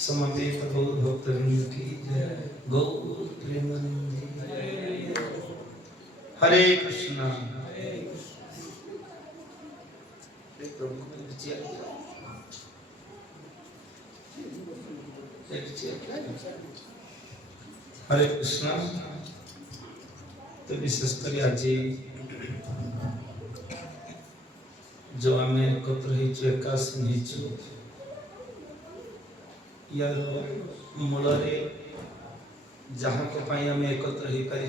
समवेत गौर भक्तवृंद की जय। गौर प्रेमानंदी हरे कृष्णा। हरे कृष्णा। तो विशेषकर आज जो आम एकत्र एकासन यार मूल जहाँ आम एकत्र हो पारी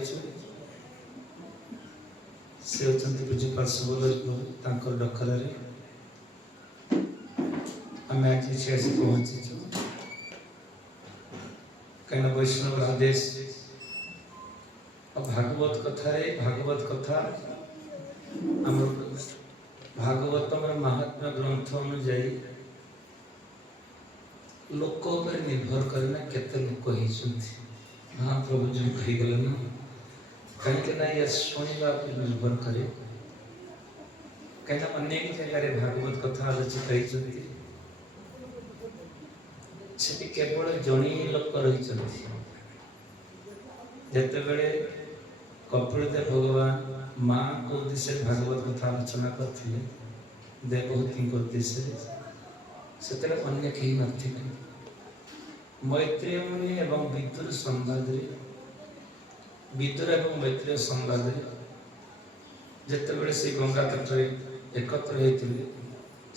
से होती पूज्यपाल सुबोध डकर आम आज आसी पहुँचीचु कहीं वैष्णव आदेश भागवत कथा आम भागवतम महात्मा ग्रंथ अनुजाई लोक पर निर्भर करना केते लोक महाप्रभु जो कहीगले ना कहीं या शुणा पर निर्भर करे कहीं अनेक जगह भागवत कथा आलोचित होती केवल जड़े लोक रही जिते कपिलदेव भगवान माँ को उद्देश्य भागवत कथा आलोचना करते देवहूति उद्देश्य ସେତେବେଳେ ଅନ୍ୟ କେହି ନଥିଲେ। ମୈତ୍ରେୟ ମୁନି ଏବଂ ବିଦୁର ସମ୍ବାଦରେ ବିଦୁର ଏବଂ ମୈତ୍ରେୟ ସମ୍ବାଦରେ ଯେତେବେଳେ ସେ ଗଙ୍ଗା ତଟରେ ଏକତ୍ର ହେଇଥିଲେ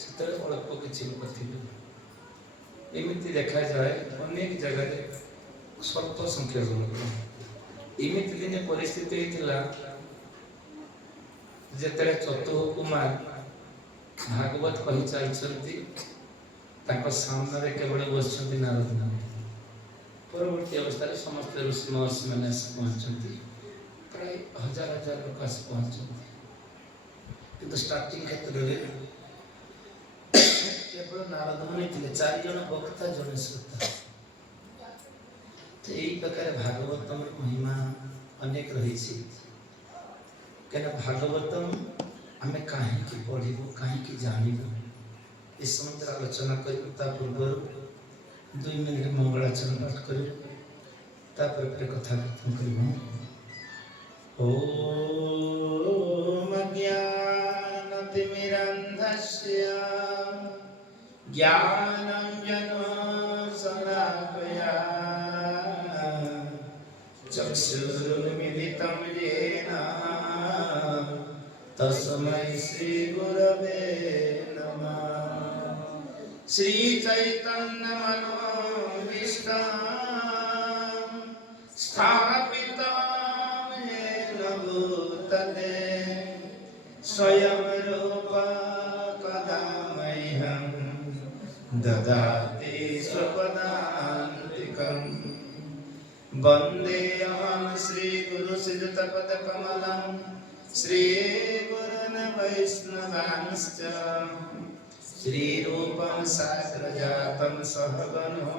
ସେତେବେଳେ ଅଳ୍ପ କିଛି ଲୋକ ଥିଲେ। ଏମିତି ଦେଖାଯାଏ ଅନେକ ଜାଗାରେ ସ୍ୱଳ୍ପ ସଂଖ୍ୟକ ଲୋକ। ଏମିତି ଦିନେ ପରିସ୍ଥିତି ହେଇଥିଲା ଯେତେବେଳେ ଚତୁଃ କୁମାର ଭାଗବତ କହି ଚାଲିଛନ୍ତି, ତାଙ୍କ ସାମ୍ନାରେ କେବଳ ବସିଛନ୍ତି ନାରଦ ନାମ। ପରବର୍ତ୍ତୀ ଅବସ୍ଥାରେ ସମସ୍ତେ ଋଷି ମହର୍ଷି ମାନେ ଆସି ପହଞ୍ଚନ୍ତି, ପ୍ରାୟ ହଜାର ହଜାର ଲୋକ ଆସି ପହଞ୍ଚନ୍ତି। କିନ୍ତୁ ଷ୍ଟାର୍ଟିଂ କ୍ଷେତ୍ରରେ କେବଳ ନାରଦ ମୁନି ଥିଲେ, 4 ଜଣ ବକ୍ତା, ଜଣେ ଶ୍ରୋତା। এই ପ୍ରକାର ଭାଗବତର ମହିମା ଅନେକ ରହିଛି। କାହିଁକିନା ଭାଗବତମ ଆମେ କାହିଁକି ପଢ଼ିବୁ, କାହିଁକି ଜାଣିବୁ, ଏ ସମ୍ବନ୍ଧରେ ଆଲୋଚନା କରିବୁ। ତା ପୂର୍ବରୁ 2 ମିନିଟ ମଙ୍ଗଳାଚରଣ ପାଠ କରିବୁ, ତାପରେ ଫେର କଥାକଥନ କରିବୁ। ଓମ୍ ଅଜ୍ଞାନତିମିରନ୍ଧସ୍ୟ ଜ୍ଞାନାଞ୍ଜନଶଲାକୟା चक्षुरुन्मिलितं येन तस्मै श्रीगुरवे नमः। श्रीचैतन्यमनोभीष्टं स्थापितं येन भूतले स्वयं रूपा कदा मह्यं ददाति स्वपदान्तिकम्। वन्देऽहं श्रीगुरु श्रीयुतपदकमलं श्रीगुरून् वैष्णवांश्च श्रीरूपं साग्रजातं सहगनो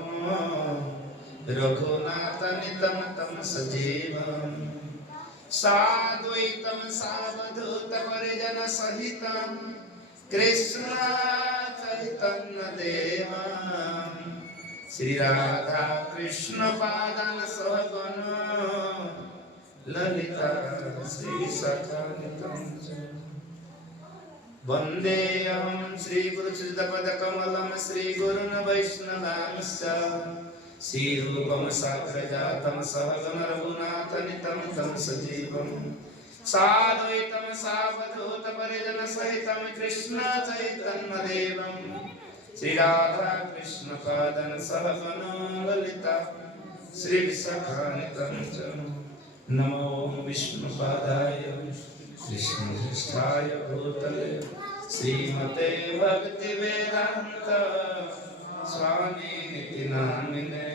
रघुनाथनितं तं सजीवं साद्वैतं सावधूतपरिजनसहितं कृष्ण चैतन्यदेवं श्री राधा कृष्ण पादान सहगण ललिता श्री विशाखान्वितं वन्देऽहं श्रीगुरु श्रीयुतपदकमलं श्रीगुरून् वैष्णवांश्च श्रीरूपं साग्रजातं सहगण रघुनाथनितं तं सजीवं साद्वैतं सावधूतपरिजनसहितं कृष्ण चैतन्यदेवं श्री राधा कृष्ण पादन सहगण ललिता श्री विशाखान्वितं च। नमो विष्णुपादाय कृष्णपृष्ठाय भूतले श्रीमते भक्तिवेदान्त स्वामिनिति नामिने।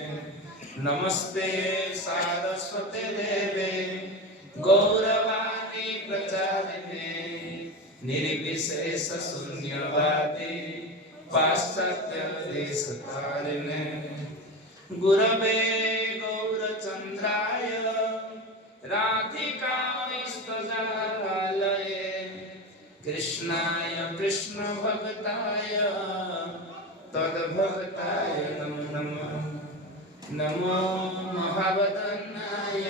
नमस्ते सारस्वते देवे गौरवाणी प्रचारिणे निर्विशेष शून्यवादी पाश्चात्य देशकारिणे। गुरवे गौरचन्द्राय राधिकामीष्टजालये कृष्णाय कृष्णभक्ताय तद्भक्ताय नमो नमः। नमो महावदनाय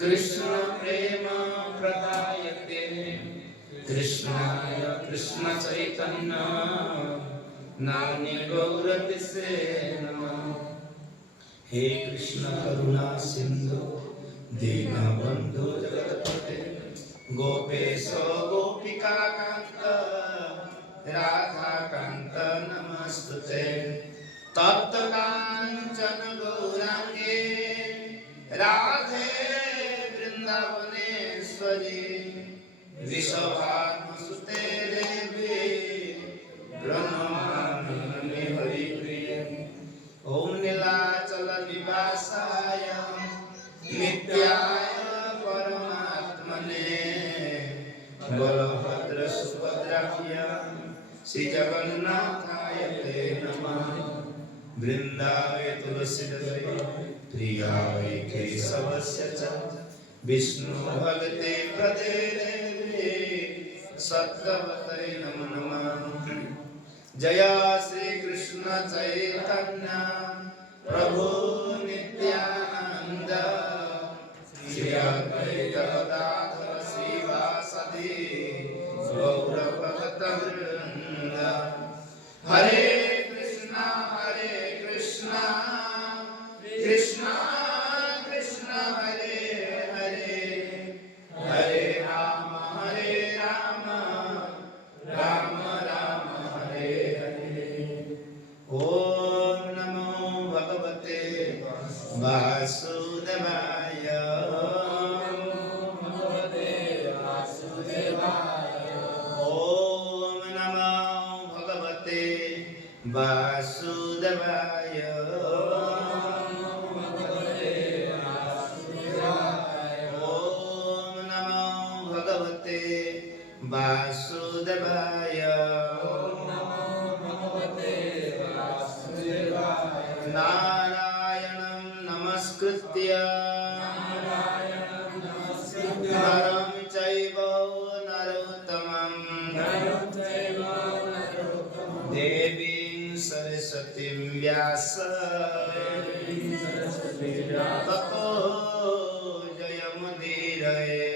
कृष्ण प्रेम प्रदायते कृष्णाय कृष्ण चैतन्य नाम्नि गौरतिसे नमः। हे कृष्ण करुणा सिंधु दीनबंधु जगत्पते गोपेश गोपिका कांत राधा कांत नमस्तुते। तप्त कांचन गौरांगे राधे वृंदावनेश्वरी वृषभानुसुते देवी प्रणमामि हरिप्रिये। ओम नीलाचल निवासाय नित्याय परमात्मने बलभद्र सुभद्राभ्य श्री जगन्नाथाय ते नमः। वृंदावे तुलसीदेवी प्रियाय केशवस्य च विष्णु भगते प्रदे देवी सत्यवते नमो नमः। जय श्री कृष्ण चैतन्य प्रभु नित्यानंद श्री अद्वैत गदाधर श्रीवासदि गौर भक्त वृंद। हरे वासुदेवाय ओम नमो भगवते वासुदेवाय नारायणं नमस्कृत्य नरं चैव नरोत्तमं देवीं सरस्वतीं व्यास ततो जयमुदीरये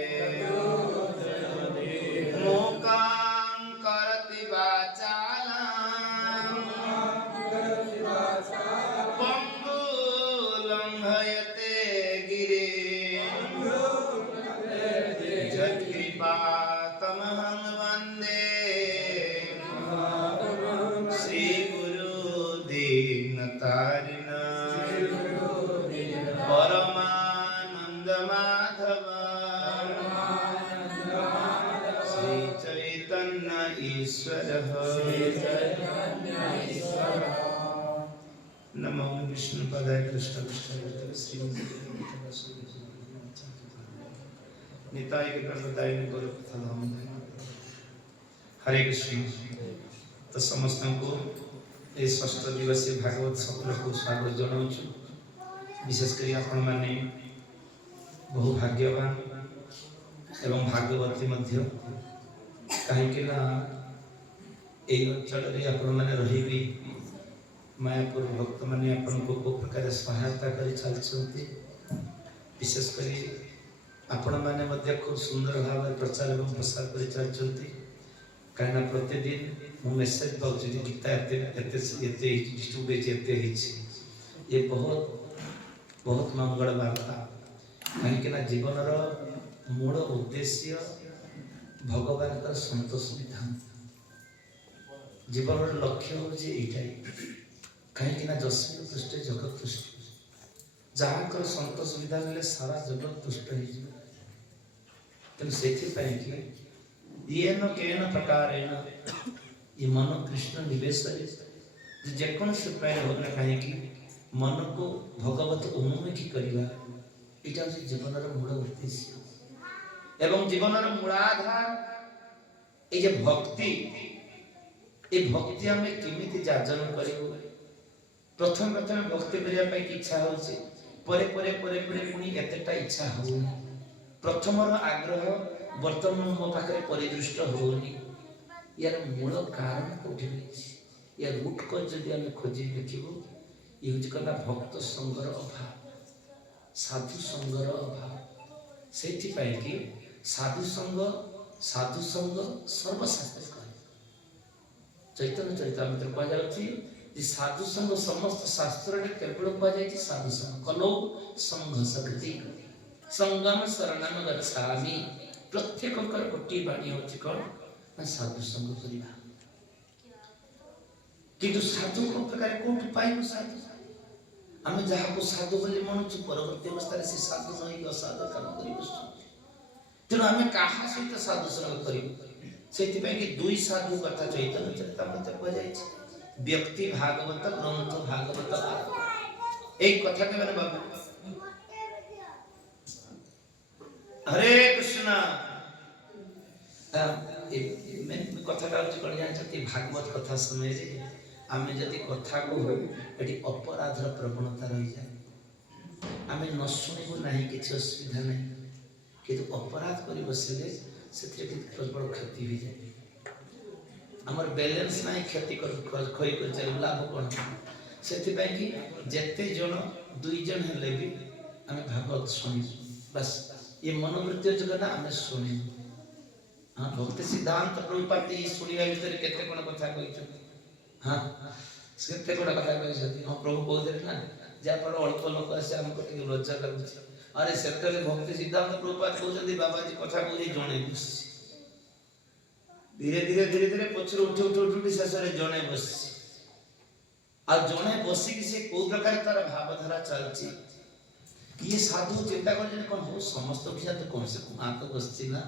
मूकां करोति वाचालं लंघयते गिरिं यत्कृपातमहं वन्दे श्रीगुरु दीनतारिणं परमानन्दमाधव श्रीचैतन्य ईश्वरः नमो विष्णुपदाय कृष्णपृष्ठाय श्रीमते निताय के प्रणताय गुरु कथा धाम हरे कृष्ण। तो समस्त को ये षष्ठ दिवसीय भागवत सत्र को स्वागत जनाऊँ। विशेषकर आपण मैंने बहु भाग्यवान एवं भाग्यवती मध्य कहीं अंचल आपण मैंने रही मायापुर भक्त मैंने आपन को प्रकार सहायता करी चलते। विशेषकर आपण मैंने खूब सुंदर भाव प्रचार और प्रसार कर चलते। कहीं प्रतिदिन मु मेसेज पाँच गीता ये बहुत बहुत मंगल वार्ता कहीं जीवन मूल उद्देश्य भगवान का संतोष विधान जीवन लक्ष्य हूँ यही कहीं जस्मिन तुष्ट जगत तुष्ट जहाँ संतोष विधान ले सारा जगत तुष्ट हो तेणु से ये न केन प्रकार ये मन कृष्ण निवेश जेकोसी उपाय हो ना कहीं मन को भगवत उन्मुखी करवा यहाँ हूँ जीवन मूल उद्देश्य एवं जीवन मूलाधार ये भक्ति ये भक्ति आम केमी जार्जन करूँ प्रथम भक्ति करने की इच्छा होची पुणी एतेटा इच्छा होनी प्रथम आग्रह वर्तमान मो पाखे परिदृष्ट होनी यार मूल कारण कौटी यार रूट कज जदि आम खोजी देखू ये हूँ कहना भक्त संगर अभाव साधु संगर अभाव से साधु संग सर्वशास्त्र चैतन्य चरितामृत कह साधु संग समस्त शास्त्र केवल कह साधु संग कलो संघ शक्ति संगम शरणम गच्छामि प्रत्येक गोटे बाणी होची कौन ना साधु संग करवा किंतु साधु को प्रकार कोट पाइबु साधु आम जहाँ को साधु बोली मनुचु परवर्ती अवस्था से साधु नहीं असाधु काम कर तेणु आम क्या सहित साधु संग करूँ से दुई साधु कथा चैतन्य चरितामृत कह व्यक्ति भागवत ग्रंथ भागवत एक कथा के मैंने बाबू हरे कृष्ण मैं कथा कौन जानते भागवत कथा समय आम जदि कथा कहूँ ये अपराधर प्रवणता रही जाए आम न शुणु ना किसी असुविधा नहीं किंतु अपराध कर बसिले से प्रबल क्षति हो जाए आमर बैलेंस ना क्षति खई कर चल लाभ कौन से जिते जन दुई जन हेले भी आम भागवत शुणु बस ये मनोवृत्ति जगह आम शुणु हाँ भक्ति सिद्धांत प्रभुपाद शुणा भितर केते कोन कथा कहि हाँ केते कोन कथा कहि हाँ प्रभु कहते ना जहाँ पर अल्प लोक आसे आमको टिके लज्जा लगुच अरे सेतरे भक्ति सिद्धांत प्रभुपाद कहते बाबाजी कथा कहि जणे बस धीरे धीरे धीरे धीरे पछर उठी उठी उठी शेष जणे बस आ जणे बसिक से को प्रकार तार भावधारा चलची ये साधु चिंता कर कौन हो समस्त विषय तो कौन से माँ तो बसती ना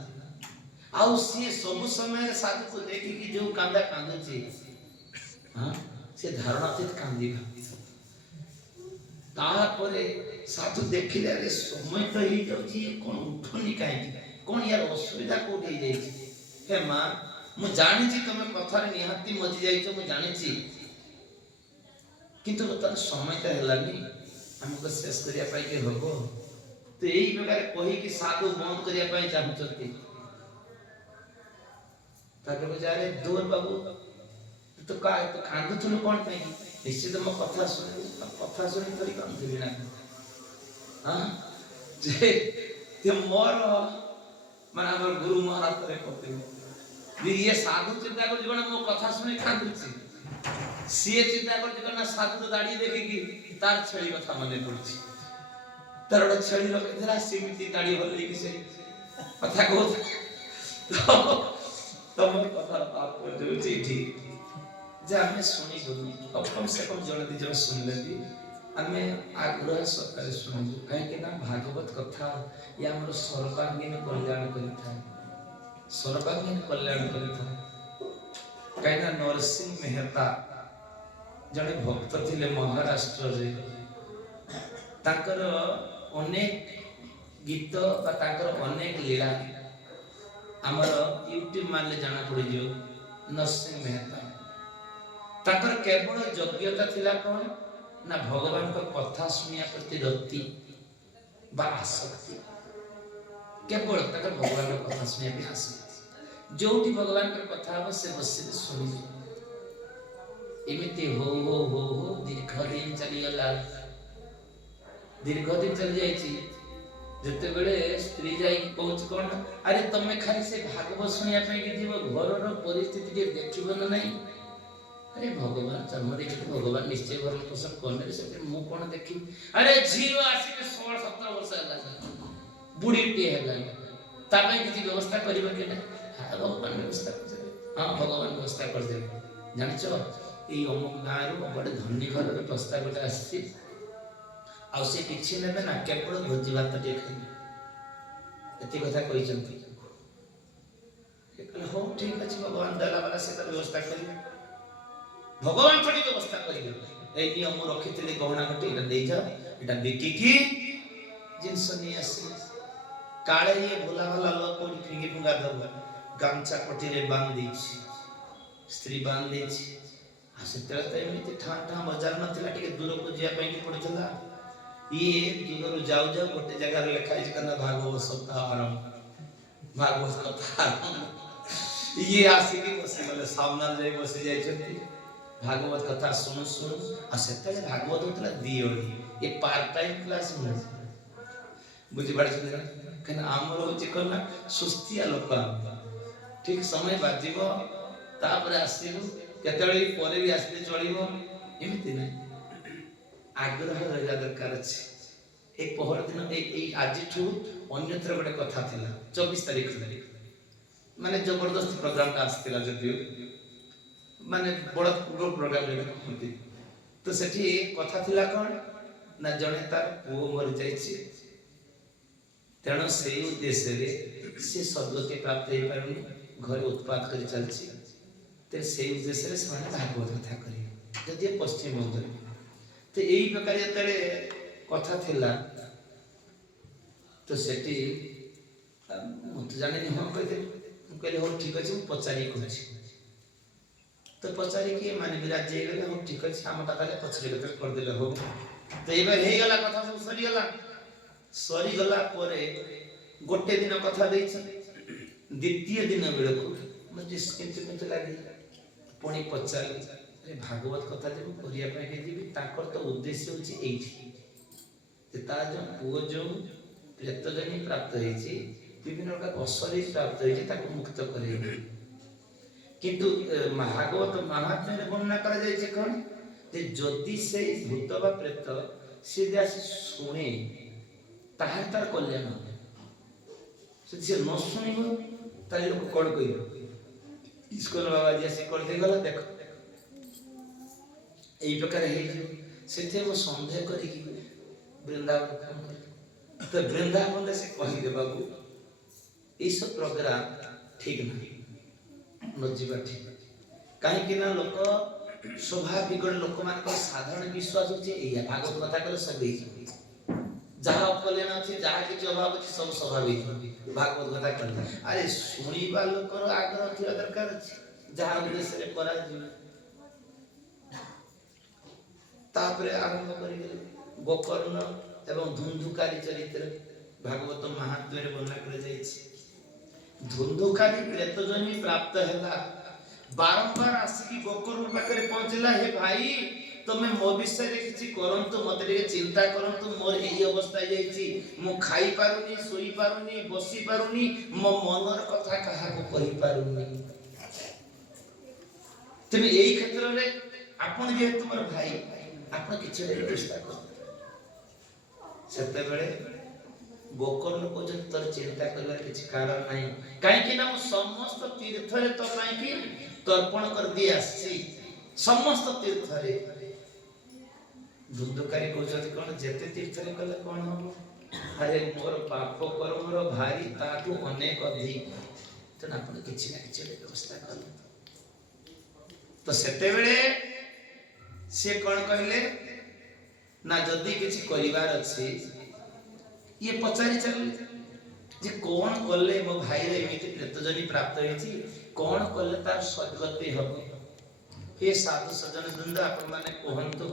आउ सी सब समय साधु को देखिकी जो कांदा कांदुची हाँ ସେ ଧାରଣାତୀତ କାନ୍ଦିବା। ତାପରେ ସାଧୁ ଦେଖିଲେ ଆରେ ସମୟ ତ ହେଇଯାଉଛି, କ'ଣ ଉଠୁନି କାହିଁକି, କ'ଣ ୟାର ଅସୁବିଧା କୋଉଠି ହେଇଯାଇଛି? ହେ ମା, ମୁଁ ଜାଣିଛି ତମେ କଥାରେ ନିହାତି ମଜି ଯାଇଛ, ମୁଁ ଜାଣିଛି, କିନ୍ତୁ ବର୍ତ୍ତମାନ ସମୟଟା ହେଲାନି, ଆମକୁ ଶେଷ କରିବା ପାଇଁ କି ହବ। ତ ଏଇ ପ୍ରକାର କହିକି ସାଧୁ ବନ୍ଦ କରିବା ପାଇଁ ଚାହୁଁଛନ୍ତି। ତାପରେ କହୁଛି ଆରେ ଦୂର ବାବୁ, ତୁ କାନ୍ଦୁଥିଲୁ କ'ଣ ପାଇଁ? ନିଶ୍ଚିତ ମୋ କଥା ଶୁଣିବୁ। କଥା ଶୁଣି ଥରି କାନ୍ଦୁଥିବି ନା ଯେ ମୋର ମାନେ ଆମର ଗୁରୁ ମହାରାଜରେ କହିବ ଇଏ ସାଧୁ ଚିନ୍ତା କରୁଛି କ'ଣ ମୋ କଥା ଶୁଣି କାନ୍ଦୁଛି? ସିଏ ଚିନ୍ତା କରୁଛି କ'ଣ ନା ସାଧୁର ଦାଢ଼ି ଦେଖିକି ତାର ଛେଳି କଥା ମନେ ପଡୁଛି। ତାର ଗୋଟେ ଛେଳି ରଖିଥିଲା, ସେମିତି ଦାଢ଼ି ହଲେଇକି ସେ କଥା କହୁଥିଲା। ତମର କଥାର ତାତ୍ପର୍ଯ୍ୟ ହେଉଛି ଏଠି ଯେ ଆମେ ଶୁଣିବୁନି, କମ୍ ସେ କମ୍ ଜଣେ ଦି ଜଣ ଶୁଣିଲେ ବି ଆମେ ଆଗ୍ରହ ସହକାରେ ଶୁଣିବୁ। କାହିଁକି ନା ଭାଗବତ କଥା ଇଏ ଆମର ସର୍ବାଙ୍ଗୀନ କଲ୍ୟାଣ କରିଥାଏ, ସର୍ବାଙ୍ଗୀନ କଲ୍ୟାଣ କରିଥାଏ। କାହିଁକିନା ନରସିଂହ ମେହତା ଜଣେ ଭକ୍ତ ଥିଲେ ମହାରାଷ୍ଟ୍ରରେ। ତାଙ୍କର ଅନେକ ଗୀତ ବା ତାଙ୍କର ଅନେକ ଲୀଳା ଆମର ୟୁଟ୍ୟୁବ ମାରିଲେ ଜଣା ପଡ଼ିଯିବ। ନରସିଂହ ମେହତା ତାଙ୍କର କେବଳ ଯୋଗ୍ୟତା ଥିଲା କ'ଣ ନା ଭଗବାନଙ୍କ କଥା ଶୁଣିବା ପ୍ରତି ରତି ବା ଆସକ୍ତି। କେବଳ ତାଙ୍କର ଭଗବାନଙ୍କ କଥା ଶୁଣିବା ପାଇଁ ଆସକ୍ତି। ଯୋଉଠି ଭଗବାନଙ୍କର କଥା ହବ ସେ ବସିକି ଶୁଣିବେ। ଏମିତି ହଉ ହଉ ହଉ ହଉ ଦୀର୍ଘ ଦିନ ଚାଲିଗଲା। ଦୀର୍ଘ ଦିନ ଚାଲି ଯାଇଛି। ଯେତେବେଳେ ସ୍ତ୍ରୀ ଯାଇକି କହୁଛି କ'ଣ, ଆରେ ତମେ ଖାଲି ସେ ଭାଗବତ ଶୁଣିବା ପାଇଁ ଯିବ, ଘରର ପରିସ୍ଥିତି ଟିକେ ଦେଖିବ ନା ନାହିଁ? ଆରେ ଭଗବାନ ଜନ୍ମ ଦେଇଛନ୍ତି, ଭଗବାନ ନିଶ୍ଚୟ ଭରଣ ପୋଷଣ କରିନେବେ, ସେଥିରେ ମୁଁ କ'ଣ ଦେଖିବି? ଆରେ ଝିଅ ଆସିକି 16-17 ବର୍ଷ ହେଲା, ବୁଢ଼ୀଟିଏ ହେଲାଣି, ତା ପାଇଁ କିଛି ବ୍ୟବସ୍ଥା କରିବ କି ନା? ହଁ ଭଗବାନ ବ୍ୟବସ୍ଥା କରିଦେବେ। ହଁ ଭଗବାନ ବ୍ୟବସ୍ଥା କରିଦେବେ। ଜାଣିଛ, ଏଇ ଅମୁକ ଗାଁରୁ ଗୋଟେ ଧନୀ ଘରର ପ୍ରସ୍ତାବ ଗୋଟେ ଆସିଛି, ଆଉ ସେ କିଛି ନେବେ ନା, କେବଳ ଭୋଜି ଭାତ ଟିକେ ଖାଇବେ। ଏତିକି କଥା କହିଛନ୍ତି। ହଉ ଠିକ ଅଛି, ଭଗବାନ ଦେଲା ବେଲା ସେ ତାର ବ୍ୟବସ୍ଥା କରିବେ। ଭଗବାନ ଥୋଡ଼ି ବ୍ୟବସ୍ଥା କରିବେ। ଏଇ ନିୟମ ମୁଁ ରଖିଥିଲି ଗହଣା ଗୋଟେ, ଏଇଟା ନେଇଯାଅ, ଏଇଟା ବିକିକି ଜିନିଷ ନେଇ ଆସିବେ। କାଳେ ଇଏ ଭୋଲା ଭାଲା ଲୋକ କୋଉଠି ଫିଙ୍ଗି ଫୁଙ୍ଗା ଦବ। ଗାମଛା କୋଠିରେ ବାନ୍ଧି ଦେଇଛି, ସ୍ତ୍ରୀ ବାନ୍ଧି ଦେଇଛି। ଆଉ ସେତେବେଳେ ତ ଏମିତି ଠାଁ ଠାଁ ବଜାର ନଥିଲା, ଟିକେ ଦୂରକୁ ଯିବା ପାଇଁ ପଡୁଥିଲା। ଇଏ ଦୂରରୁ ଯାଉ ଯାଉ ଗୋଟେ ଜାଗାରେ ଲେଖା ହେଇଛି କାରଣ ଭାଗବତ ସପ୍ତାହ ଆରମ୍ଭ, ଭାଗବତ କଥା ଆରମ୍ଭ। ଇଏ ଆସିକି ବସିଗଲେ, ସାମ୍ନାରେ ଯାଇ ବସି ଯାଇଛନ୍ତି। ଭାଗବତ କଥା ଶୁଣୁ ଶୁଣୁ। ଆଉ ସେତେବେଳେ ଭାଗବତ ହଉଥିଲା 2 ଓଳି। ଏ ପାର୍ଟ ଟାଇମ୍ କ୍ଲାସ ନୁହେଁ, ବୁଝିପାରୁଛନ୍ତି ନା? କାହିଁକିନା ଆମର ହଉଛି କ'ଣ ନା ସୁସ୍ଥିଆ ଲୋକ। ଠିକ ସମୟ ବାଜିବ, ତାପରେ ଆସିବୁ, କେତେବେଳେ ପରେ ବି ଆସିଲେ ଚଳିବ, ଏମିତି ନାହିଁ। ଆଗ୍ରହ ରହିବା ଦରକାର ଅଛି। ଏଇ ପହର ଦିନ ଏଇ ଆଜିଠୁ ଅନ୍ୟତ୍ର ଗୋଟେ କଥା ଥିଲା, 24 ତାରିଖ ମାନେ ଜବରଦସ୍ତ ପ୍ରୋଗ୍ରାମଟା ଆସିଥିଲା, ଯଦିଓ ମାନେ ବଡ଼ ପ୍ରୋଗ୍ରାମ କୁହନ୍ତି। ତ ସେଠି କଥା ଥିଲା କ'ଣ ନା ଜଣେ ତାର ପୁଅ ମରିଯାଇଛି, ତେଣୁ ସେଇ ଉଦ୍ଦେଶ୍ୟରେ ସେ ସଦ୍ଗତି ପ୍ରାପ୍ତ ହେଇପାରୁନି, ଘରେ ଉତ୍ପାତ କରି ଚାଲିଛି। ତେଣୁ ସେଇ ଉଦ୍ଦେଶ୍ୟରେ ସେମାନେ ଭାଗବତ କଥା କରିବେ, ଯଦିଓ ପଶ୍ଚିମବଙ୍ଗରେ। ତ ଏଇ ପ୍ରକାର ଯେତେବେଳେ କଥା ଥିଲା, ତ ସେଠି ମୁଁ ତ ଜାଣିନି, ହଁ କହିଦେଲି। ମୁଁ କହିଲି ହଉ ଠିକ ଅଛି, ମୁଁ ପଚାରିକି କହୁଛି। ତ ପଚାରିକି ମାନେ ବିରାଜି ହେଇଗଲେ, ହଉ ଠିକ ଅଛି, ଆମଟା ତାହେଲେ ପଛରେ କେତେବେଳେ କରିଦେଲେ ହଉ। ତ ଏবার ହେଇଗଲା, କଥା ସବୁ ସରିଗଲା। ସରିଗଲା ପରେ ଗୋଟେ ଦିନ କଥା ଦେଇଛି, ଦ୍ୱିତୀୟ ଦିନ ବେଳକୁ କିନ୍ତୁ ଲାଗିଲା। ପୁଣି ପଚାରିଲି, ଆରେ ଭାଗବତ କଥା ଯେ ମୁଁ କରିବା ପାଇଁ ଯିବି, ତାଙ୍କର ତ ଉଦ୍ଦେଶ୍ୟ ହେଉଛି ଏଇଠି ଯେ ତାର ଯେଉଁ ପୁଅ ଯେଉଁ ପ୍ରେତଜନୀ ପ୍ରାପ୍ତ ହେଇଛି, ବିଭିନ୍ନ ପ୍ରକାର ଅଶରୀର ପ୍ରାପ୍ତ ହେଇଛି, ତାକୁ ମୁକ୍ତ କରାଇବ। କିନ୍ତୁ ଭାଗବତ ମହାତ୍ମ୍ୟରେ ବର୍ଣ୍ଣନା କରାଯାଇଛି କ'ଣ ଯେ ଯଦି ସେଇ ଭୂତ ବା ପ୍ରେତ ସେ ଯଦି ଆସି ଶୁଣେ, ତାହେଲେ ତାର କଲ୍ୟାଣ ହେବ। ଯଦି ସେ ନ ଶୁଣିବ, ତାହେଲେ ଲୋକ କ'ଣ କହିବ? ଇସ୍କନ ବାବାଜୀ ଆସି କରିଦେଇଗଲା, ଦେଖ ଏଇ ପ୍ରକାର ହେଇଯିବ। ସେଥିପାଇଁ ମୁଁ ସନ୍ଦେହ କରିକି ବୃନ୍ଦାବନ ଫୋନ କଲି। ତ ବୃନ୍ଦାବନରେ ସେ କହିଲେ, ବାବୁ ଏଇସବୁ ପ୍ରୋଗ୍ରାମ ଠିକ ନାହିଁ, ନ ଯିବା ଠିକ। କାହିଁକି ନା ଲୋକ ସ୍ୱାଭାବିକ ଲୋକ ମାନଙ୍କର ସାଧାରଣ ବିଶ୍ୱାସ ଅଛି ଏଇଆ ଭାଗବତ କଥା କହିଲେ ସବୁ ହେଇଯିବ ଯାହା ଅକଲ୍ୟାଣ ଅଛି ଯାହା କିଛି ଅଭାବ ଅଛି ସବୁ ସ୍ୱାଭାବିକ ଭାଗବତ କଥା କହିଲେ ଆରେ ଶୁଣିବା ଲୋକର ଆଗ୍ରହ ଥିବା ଦରକାର ଅଛି ଯାହା ଉଦ୍ଦେଶ୍ୟରେ କରାଯିବ ତାପରେ ଆରମ୍ଭ କରିଗଲେ ଗୋକର୍ଣ୍ଣ ଏବଂ ଧୁନ୍ଧୁକାରୀ ଚରିତ୍ର ଭାଗବତ ମହାତ୍ମ୍ୟରେ ବର୍ଣ୍ଣନା କରାଯାଇଛି ଧୁନ୍ଧୁକାରୀ ପ୍ରେତ ଜନ୍ମ ପ୍ରାପ୍ତ ହେଲା ବାରମ୍ବାର ଆସିକି ଗୋକର୍ଣ୍ଣ ପାଖରେ ପହଞ୍ଚିଲା ହେ ଭାଇ ତମେ ମୋ ବିଷୟରେ କିଛି କରନ୍ତୁ ମତେ ଟିକେ ଚିନ୍ତା କରନ୍ତୁ ମୋର ଏଇ ଅବସ୍ଥା ହେଇଯାଇଛି ମୁଁ ଖାଇ ପାରୁନି ଶୋଇ ପାରୁନି ବସି ପାରୁନି ମୋ ମନର କଥା କାହାକୁ କହିପାରୁନି ତେଣୁ ଏଇ କ୍ଷେତ୍ରରେ ଆପଣ ଯେହେତୁ ମୋର ଭାଇ ଆପଣ କିଛି ବ୍ୟବସ୍ଥା କରନ୍ତୁ ସେତେବେଳେ ଗୋକର୍ଣ୍ଣ କହୁଛନ୍ତି ତୋର ଚିନ୍ତା କରିବାର କିଛି କାରଣ ନାହିଁ କାହିଁକି ନା ମୁଁ ସମସ୍ତ ତୀର୍ଥରେ ତୋ ପାଇଁ କି ତର୍ପଣ କରିଦେଇ ଆସିଛି ସମସ୍ତ ତୀର୍ଥରେ ଧୁନ୍ଧୁକାରୀ କହୁଛନ୍ତି କଣ ଯେତେ ତୀର୍ଥରେ କଲେ କଣ ହବ ଆରେ ମୋର ପାପ କର୍ମର ଭାରି ତାଠୁ ଅନେକ ଅଧିକ ତେଣୁ ଆପଣ କିଛି ନା କିଛି ବ୍ୟବସ୍ଥା କରନ୍ତୁ ତ ସେତେବେଳେ ସେ କଣ କହିଲେ ନା ଯଦି କିଛି କରିବାର ଅଛି ଇଏ ପଚାରି ଚାଲିଲେ ଯେ କଣ କଲେ ମୋ ଭାଇର ଏମିତି ପ୍ରେତଜନି ପ୍ରାପ୍ତ ହେଇଛି କଣ କଲେ ତାର ସଦ୍ଗତି ହବ ଏ ସାଧୁ ସଜ୍ଜନ ବୃନ୍ଦ ଆପଣ ମାନେ କୁହନ୍ତୁ